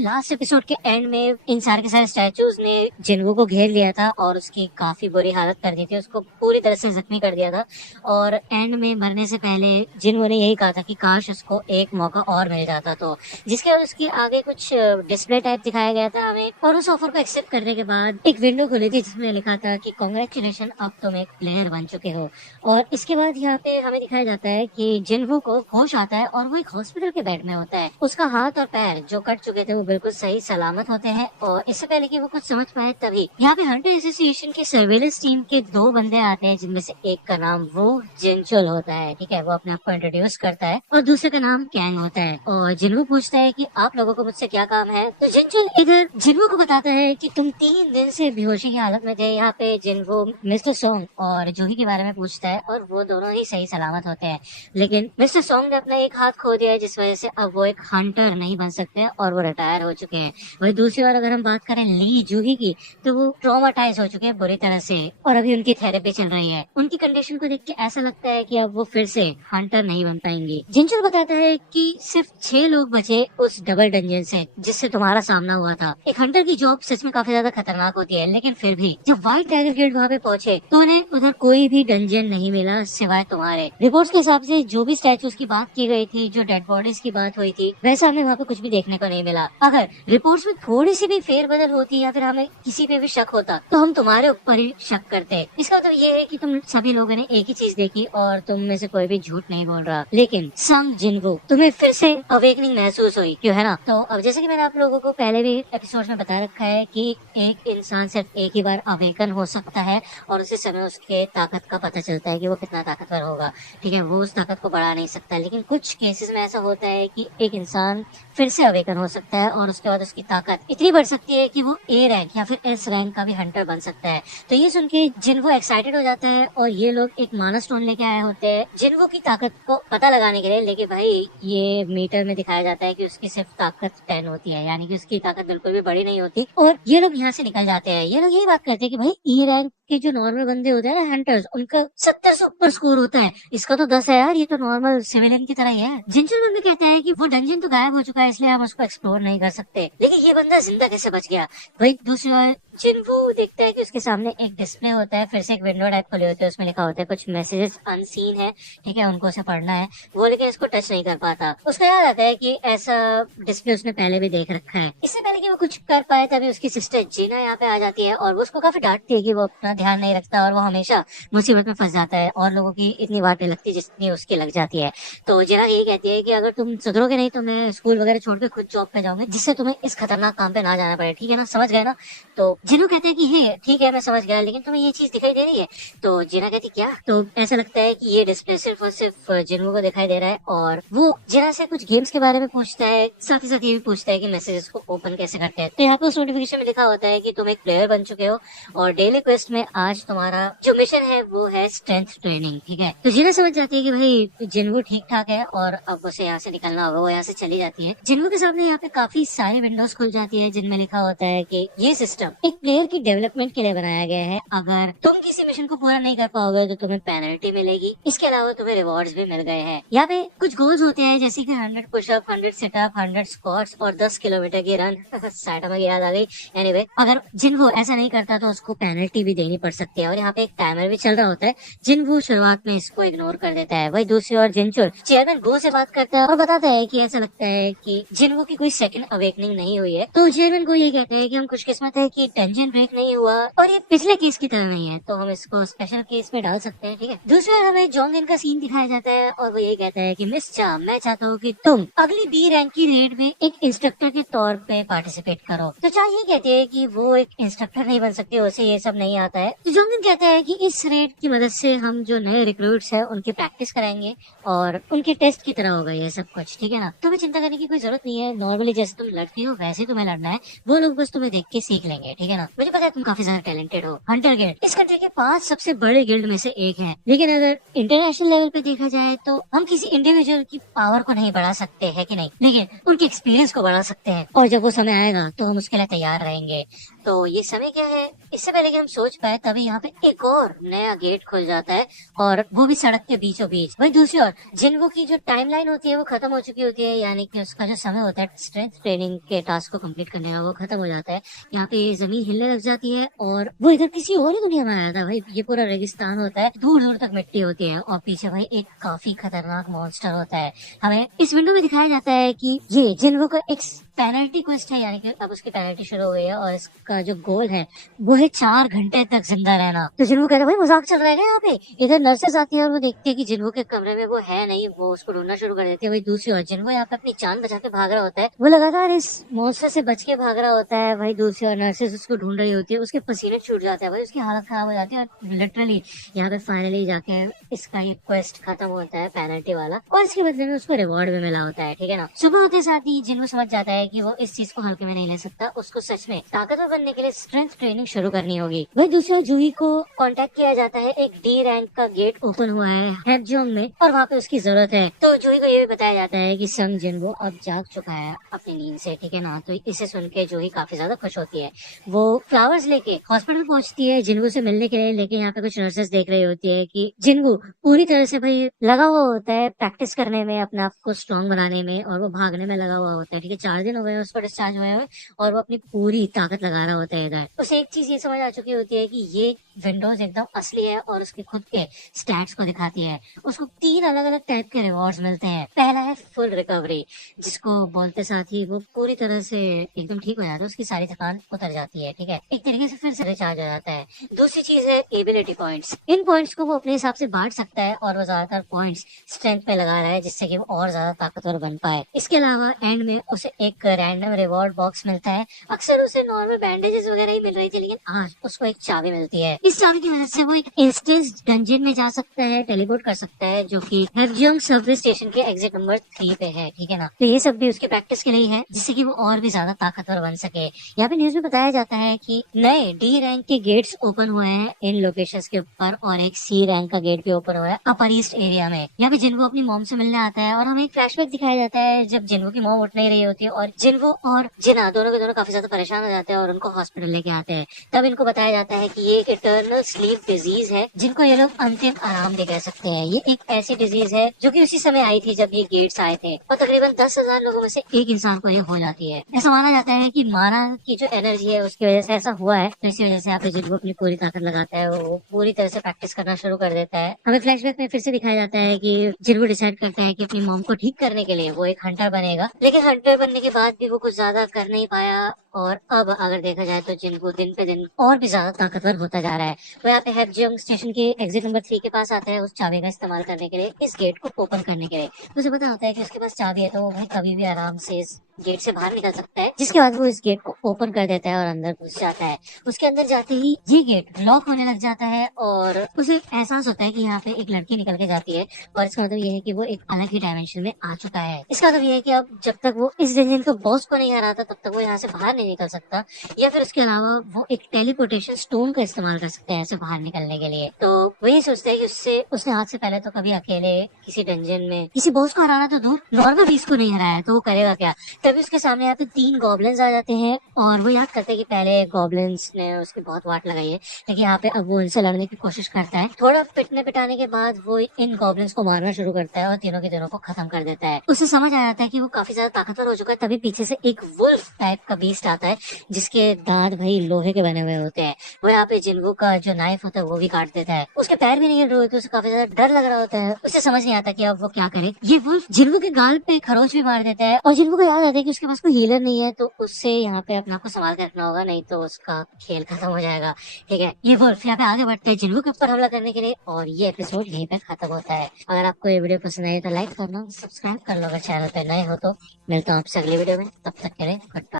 Last episode के and में इन सारे के सारे स्टैचूज ने जिन्वू को घेर लिया था और उसकी काफी बुरी हालत कर दी थी, उसको पूरी तरह से जख्मी कर दिया था। और एंड में मरने से पहले जिन्वू ने यही कहा था कि काश उसको एक मौका और मिल जाता, तो जिसके बाद उसके आगे कुछ डिस्प्ले टाइप दिखाया गया था हमें। और उस ऑफर को एक्सेप्ट करने के बाद एक विंडो खुली थी जिसमें लिखा था कि कांग्रेचुलेशन, अब तुम एक प्लेयर बन चुके हो। और इसके बाद यहाँ पे हमें दिखाया जाता है कि जिन्वू को होश आता है और वो एक हॉस्पिटल के बेड में होता है। उसका हाथ और पैर जो कट चुके थे वो बिल्कुल सही सलामत होते हैं। और इससे पहले कि वो कुछ समझ पाए तभी यहाँ पे हंटर एसोसिएशन के सर्वेलेंस टीम के दो बंदे आते हैं, जिनमें से एक का नाम वो जिनचुल होता है, ठीक है, वो अपने आप को इंट्रोड्यूस करता है, और दूसरे का नाम कैंग होता है। और जिन्वू पूछता है कि आप लोगों को मुझसे क्या काम है, तो जिनचुल इधर जिन्वू को बताता है कि तुम 3 दिन से बेहोशी की हालत में थे। यहाँ पे जिन्वू मिस्टर सोंग और जूही के बारे में पूछता है और वो दोनों ही सही सलामत होते हैं। लेकिन मिस्टर सोंग ने अपना एक हाथ खो दिया है, जिस वजह से अब वो एक हंटर नहीं बन सकते और वो रिटायर हो चुके हैं। वही दूसरी बार अगर हम बात करें ली जूही की, तो वो ट्रॉमाटाइज हो चुके हैं बुरी तरह से और अभी उनकी थेरेपी चल रही है। उनकी कंडीशन को देख के ऐसा लगता है कि अब वो फिर से हंटर नहीं बन पाएंगे। जिनचुल बताता है कि सिर्फ 6 लोग बचे उस डबल डंजन से जिससे तुम्हारा सामना हुआ था। एक हंटर की जॉब सच में काफी ज्यादा खतरनाक होती है, लेकिन फिर भी जब व्हाइट टाइगर गिल्ड वहाँ पे पहुंचे तो उन्हें उधर कोई भी डंजन नहीं मिला सिवाय तुम्हारे। रिपोर्ट्स के हिसाब से जो भी स्टैचूज की बात की गई थी, जो डेड बॉडीज की बात हुई थी, वैसा हमें वहाँ पे कुछ भी देखने को नहीं मिला। अगर रिपोर्ट्स में थोड़ी सी भी फेरबदल होती या फिर हमें किसी पे भी शक होता तो हम तुम्हारे ऊपर ही शक करते। इसका मतलब ये है कि तुम सभी लोगों ने एक ही चीज देखी और तुम में से कोई भी झूठ नहीं बोल रहा। लेकिन सम जिन्वू, तुम्हें फिर से अवेकनिंग महसूस हुई, क्यों है ना? तो अब जैसे कि मैंने आप लोगों को पहले भी एपिसोड में बता रखा है कि एक इंसान सिर्फ एक ही बार अवेकन हो सकता है और उसी समय उसके ताकत का पता चलता है कि वो कितना ताकतवर होगा, ठीक है, वो उस ताकत को बढ़ा नहीं सकता। लेकिन कुछ केसेस में ऐसा होता है कि एक इंसान फिर से अवेकन हो सकता है और उसके बाद उसकी ताकत इतनी बढ़ सकती है कि वो ए रैंक या फिर एस रैंक का भी हंटर बन सकता है। तो ये सुन के जिन्वू एक्साइटेड हो जाता है और ये लोग एक माइलस्टोन लेके आए होते हैं जिन्वू की ताकत को पता लगाने के लिए। लेकिन भाई ये मीटर में दिखाया जाता है कि उसकी सिर्फ ताकत 10 होती है, यानी कि उसकी ताकत बिल्कुल भी बड़ी नहीं होती। और ये लोग यहाँ से निकल जाते हैं। ये लोग यही बात करते हैं कि भाई ई रैंक के जो नॉर्मल बंदे होते हैं ना हंटर्स, उनका 70 से ऊपर स्कोर होता है, इसका तो 10 है यार, ये तो नॉर्मल सिविलियन की तरह ही है। जिनचुल बंदा कहता है कि वो डंजन तो गायब हो चुका है इसलिए हम उसको एक्सप्लोर नहीं कर सकते, लेकिन ये बंदा जिंदा कैसे बच गया? वही दूसरी बार जिन्वू देखता है कि उसके सामने एक डिस्प्ले होता है, फिर से एक विंडो टाइप खुली होती है, उसमें लिखा होता है कुछ मैसेजेस अनसीन है, ठीक है, उनको उसे पढ़ना है। वो लेकिन इसको टच नहीं कर पाता। उसको याद आता है कि ऐसा डिस्प्ले उसने पहले भी देख रखा है। इससे पहले कि वो कुछ कर पाए तभी उसकी सिस्टर जीना यहाँ पे आ जाती है और वो उसको काफी डांटती है कि वो अपना ध्यान नहीं रखता और वो हमेशा मुसीबत में फंस जाता है और लोगों की इतनी बात नहीं लगती जितनी उसकी लग जाती है। तो जीना यही कहती है कि अगर तुम सुधरोगे नहीं तो मैं स्कूल वगैरह छोड़ के खुद जॉब पे जाऊंगी, जिससे तुम्हें इस खतरनाक काम पे ना जाना पड़े, ठीक है ना, समझ गए ना? तो जिन्नू कहते हैं कि हे ठीक है मैं समझ गया, लेकिन तुम्हें ये चीज दिखाई दे रही है? तो जीना कहती क्या? तो ऐसा लगता है कि ये डिस्प्ले सिर्फ और सिर्फ जिन्नू को दिखाई दे रहा है और वो जीना से कुछ गेम्स के बारे में पूछता है, साथ ही साथ ये भी पूछता है कि मैसेजेस को ओपन कैसे करते हैं। तो यहाँ पे उस नोटिफिकेशन में लिखा होता है कि तुम एक प्लेयर बन चुके हो और डेली क्वेस्ट में आज तुम्हारा जो मिशन है वो है स्ट्रेंथ ट्रेनिंग, ठीक है। तो जीना समझ जाती है कि भाई जिन्वू ठीक ठाक है और अब उसे यहाँ से निकलना होगा। वो यहाँ से चली जाती है। जिन्वू के सामने यहाँ पे काफी सारी विंडोज खुल जाती है जिनमें लिखा होता है कि ये सिस्टम एक प्लेयर की डेवलपमेंट के लिए बनाया गया है, अगर तुम किसी मिशन को पूरा नहीं कर पाओगे तो तुम्हें पेनल्टी मिलेगी, इसके अलावा तुम्हें रिवॉर्ड्स भी मिल गए हैं। यहाँ पे कुछ गोल्स होते हैं जैसे कि 100 पुशअप, 100 सिटअप, 100 स्क्वाट्स और 10 किलोमीटर की रन। साइड में याद आ गई। एनीवे, अगर जिन्वू ऐसा नहीं करता तो उसको पेनल्टी भी देनी पड़ सकती है और यहाँ पे एक टाइमर भी चल रहा होता है। जिन्वू शुरुआत में इसको इग्नोर कर देता है। वही दूसरी ओर जिनचुल चेयरमैन गो से बात करता है और बताता है कि ऐसा लगता है कि जिन्वू की कोई सेकंड अवेकनिंग नहीं हुई है। तो चेयरमैन को ये कहते हैं कि हम खुशकिस्मत है कि डंजन ब्रेक नहीं हुआ और ये पिछले केस की तरह नहीं है, तो हम इसको स्पेशल केस में डाल सकते हैं, ठीक है। दूसरी बार हमें जॉन्गिन का सीन दिखाया जाता है और वो ये कहता है कि मिस चा, मैं चाहता हूँ कि तुम अगली बी रैंक की रेड में एक इंस्ट्रक्टर के तौर पे पार्टिसिपेट करो। तो चा ये कहते हैं कि वो एक इंस्ट्रक्टर नहीं बन सकते, उसे ये सब नहीं आता है। तो जॉन्गिन कहता है कि इस रेड की मदद से हम जो नए रिक्रूट्स है उनकी प्रैक्टिस कराएंगे और उनके टेस्ट की तरह होगा ये सब कुछ, ठीक है ना। तुम्हें चिंता करने की कोई जरूरत नहीं है, नॉर्मली जैसे तुम लड़ती हो वैसे तुम्हें लड़ना है, वो लोग बस तुम्हें देख के सीख लेंगे, ठीक है ना। मुझे पता है तुम काफी ज्यादा टैलेंटेड हो। हंटर गिल्ड इस कंट्री के 5 सबसे बड़े गिल्ड में से एक है, लेकिन अगर इंटरनेशनल लेवल पे देखा जाए तो हम किसी इंडिविजुअल की पावर को नहीं बढ़ा सकते है कि नहीं, लेकिन उनके एक्सपीरियंस को बढ़ा सकते हैं और जब वो समय आएगा तो हम उसके लिए तैयार रहेंगे। तो ये समय क्या है, इससे पहले कि हम सोच पाए तभी यहाँ पे एक और नया गेट खुल जाता है, और वो भी सड़क के बीचों बीच। वही दूसरी ओर जिन्वो की जो टाइमलाइन होती है वो खत्म हो चुकी होती है, यानी कि उसका जो समय होता है स्ट्रेंथ ट्रेनिंग के टास्क को कंप्लीट करने का वो खत्म हो जाता है। यहाँ पे जमीन हिलने लग जाती है और वो इधर किसी और ही दुनिया में आया था भाई। ये पूरा रेगिस्तान होता है, दूर दूर तक मिट्टी होती है और पीछे भाई एक काफी खतरनाक मॉन्स्टर होता है। हमें इस विंडो में दिखाया जाता है कि ये जिन्वो का एक पेनल्टी क्वेस्ट है, यानी कि अब उसकी पेनल्टी शुरू हो गई है और इसका जो गोल है वो है 4 घंटे तक जिंदा रहना। तो जिन्वो कहता है भाई मजाक चल रहा है क्या यहाँ पे। इधर नर्सेस आती है और वो देखती है कि जिन्वो के कमरे में वो है नहीं, वो उसको ढूंढना शुरू कर देती है। वही दूसरी ओर जिन्वो यहाँ पे अपनी जान बचा के भाग रहा होता है, वो लगातार इस मॉन्स्टर से बच के भाग रहा होता है। वही दूसरी ओर नर्सेस उसको ढूंढ रही होती है, उसके पसीने छूट जाते हैं भाई, उसकी हालत खराब हो जाती है और लिटरली यहाँ पे फाइनली जाके इसका ये क्वेस्ट खत्म होता है पेनल्टी वाला, और इसके बदले में उसको रिवॉर्ड भी मिला होता है, ठीक है ना। सुबह होते साथ ही जिन्वो समझ जाता है कि वो इस चीज को हल्के में नहीं ले सकता, उसको सच में ताकतवर बनने के लिए स्ट्रेंथ ट्रेनिंग शुरू करनी होगी। वही दूसरी ओर जूही को कांटेक्ट किया जाता है, एक डी रैंक का गेट ओपन हुआ है हेपजोंग में और वहाँ पे उसकी जरूरत है। तो जूही को ये भी बताया जाता है कि संग जिन्वो अब जाग चुका है अपनी नींद से, ठीक है ना। तो इसे सुन के जूही काफी ज्यादा खुश होती है। वो फ्लावर्स लेके हॉस्पिटल पहुंचती है जिन्वो से मिलने के लिए, लेकिन यहाँ पे कुछ नर्सेस देख रही होती है कि जिन्वो पूरी तरह से भाई लगा हुआ होता है प्रैक्टिस करने में, अपने आप को स्ट्रॉन्ग बनाने में, और वो भागने में लगा हुआ होता है, ठीक है। 4 दिन हो गए उसको डिस्चार्ज हुए हुए और वो अपनी पूरी ताकत लगा रहा होता है इधर। उसे एक चीज ये समझ आ चुकी होती है कि ये विंडोज एकदम असली है और उसके खुद के स्टैट्स को दिखाती है। उसको 3 अलग अलग टाइप के रिवॉर्ड्स मिलते हैं। पहला है फुल रिकवरी, जिसको बोलते साथ ही वो पूरी तरह से एकदम ठीक हो जाता है, उसकी सारी थकान उतर जाती है, ठीक है, एक तरीके से फिर से रिचार्ज हो जाता है। दूसरी चीज है एबिलिटी पॉइंट्स। इन पॉइंट्स को वो अपने हिसाब से बांट सकता है और वो ज्यादातर पॉइंट्स स्ट्रेंथ पे लगा रहा है, जिससे कि वो और ज्यादा ताकतवर बन पाए। इसके अलावा एंड में उसे एक रैंडम रिवॉर्ड बॉक्स मिलता है। अक्सर उसे नॉर्मल बैंडेजेस वगैरह ही मिल रही थी, लेकिन आज उसको एक चाबी मिलती है। इस चाबी की वजह से वो एक इंस्टेंस डंजन में जा सकता है, टेलीपोर्ट कर सकता है, जो कि हेपजोंग सबवे स्टेशन के एग्जिट नंबर 3 पे है, ठीक है ना। तो ये सब भी उसके प्रैक्टिस के लिए है, जिससे कि वो और भी ज्यादा ताकतवर बन सके। यहाँ पे न्यूज में बताया जाता है कि नए डी रैंक के गेट्स ओपन हुए हैं इन लोकेशंस के ऊपर, और एक सी रैंक का गेट भी ओपन हुआ है अपर ईस्ट एरिया में। यहाँ पे जिन्वो अपनी मॉम से मिलने आता है और हमें एक फ्लैशबैक दिखाया जाता है जब जिन्वो की मॉम उठ नहीं रही होती है और जिन्वो और जिना दोनों के दोनों काफी ज्यादा परेशान हो जाते हैं और उनको हॉस्पिटल लेके आते हैं। तब इनको बताया जाता है कि ये एक इटर्नल स्लीप डिजीज है, जिनको ये लोग अंतिम आराम भी कह सकते हैं। ये एक ऐसी डिजीज है जो कि उसी समय आई थी जब ये गेट्स आए थे, और तकरीबन 10,000 लोगों में से एक इंसान को ये हो जाती है। ऐसा माना जाता है कि माना की जो एनर्जी है उसकी वजह से ऐसा हुआ है, तो इसी वजह से यहाँ पे जिन्वो अपनी पूरी ताकत लगाता है, वो पूरी तरह से प्रैक्टिस करना शुरू कर देता है। हमें फ्लैशबैक में फिर से दिखाया जाता है कि जिन्वो डिसाइड करता है कि अपनी मॉम को ठीक करने के लिए वो एक हंटर बनेगा, लेकिन हंटर बनने के बाद भी वो कुछ ज्यादा कर नहीं पाया, और अब अगर देखा जाए तो जिन्वो दिन पे दिन और भी ज्यादा ताकतवर होता जा रहा है। वो यहाँ पे हेपजोंग स्टेशन के एग्जिट नंबर 3 के पास आता है उस चाबी का इस्तेमाल करने के लिए, इस गेट को ओपन करने के लिए। तो उसे पता होता है कि उसके पास चाबी है, तो वो भाई कभी भी आराम से इस गेट से बाहर निकल सकता है, जिसके बाद वो इस गेट को ओपन कर देता है और अंदर घुस जाता है। उसके अंदर जाते ही ये गेट लॉक होने लग जाता है और उसे एहसास होता है कि यहाँ पे एक लड़की निकल के जाती है, और इसका मतलब ये है कि वो एक अलग ही डायमेंशन में आ चुका है। इसका मतलब ये है कि अब जब तक वो इस डंजन के बॉस को नहीं हराता तब तक वो यहाँ से बाहर नहीं निकल सकता, या फिर उसके अलावा वो एक टेलीपोर्टेशन स्टोन का इस्तेमाल कर सकते हैं ऐसे बाहर निकलने के लिए। तो वही सोचते हैं कि उसने आज से पहले तो कभी अकेले किसी डंजन में किसी बॉस को हराना तो दूर, नॉर्मल बीस को नहीं हराया, तो वो करेगा क्या। तभी उसके सामने यहाँ पे 3 गॉब्लिन्स आ जाते हैं और वो याद करते हैं कि पहले गॉब्लिन्स ने उसकी बहुत वाट लगाई है, लेकिन यहाँ पे अब वो इनसे लड़ने की कोशिश करता है। थोड़ा पिटने पिटाने के बाद वो इन गॉब्लिन्स को मारना शुरू करता है और तीनों के तीनों को खत्म कर देता है। उसे समझ आ जाता है कि वो काफी ज्यादा ताकतवर हो चुका है। तभी पीछे से एक वुल्फ टाइप का बीस्ट आता है, जिसके दांत भाई लोहे के बने हुए होते हैं। वो यहाँ पे जिन्वो का जो नाइफ होता है वो भी काट देता है। उसके पैर भी नहीं हिल रहे होते, उसे काफी ज्यादा डर लग रहा होता है। उसे समझ नहीं आता कि अब वो क्या करे। ये वुल्फ जिन्वो के गाल पे खरोच भी मार देता है और जिन्वो को याद आता है कि उसके पास कोई हीलर नहीं है, तो उससे यहाँ पे अपना को संभाल कर रखना होगा, नहीं तो उसका खेल खत्म हो जाएगा, ठीक है। ये वुल्फ यहाँ पे आगे बढ़ते हैं जिन्वो के ऊपर हमला करने के लिए, और ये एपिसोड यहीं पे खत्म होता है। अगर आपको ये वीडियो पसंद आई तो लाइक करना, सब्सक्राइब कर लो अगर चैनल पे नए हो तो। मिलता हूँ आपसे अगली वीडियो में, तब तक के लिए गुड बाय।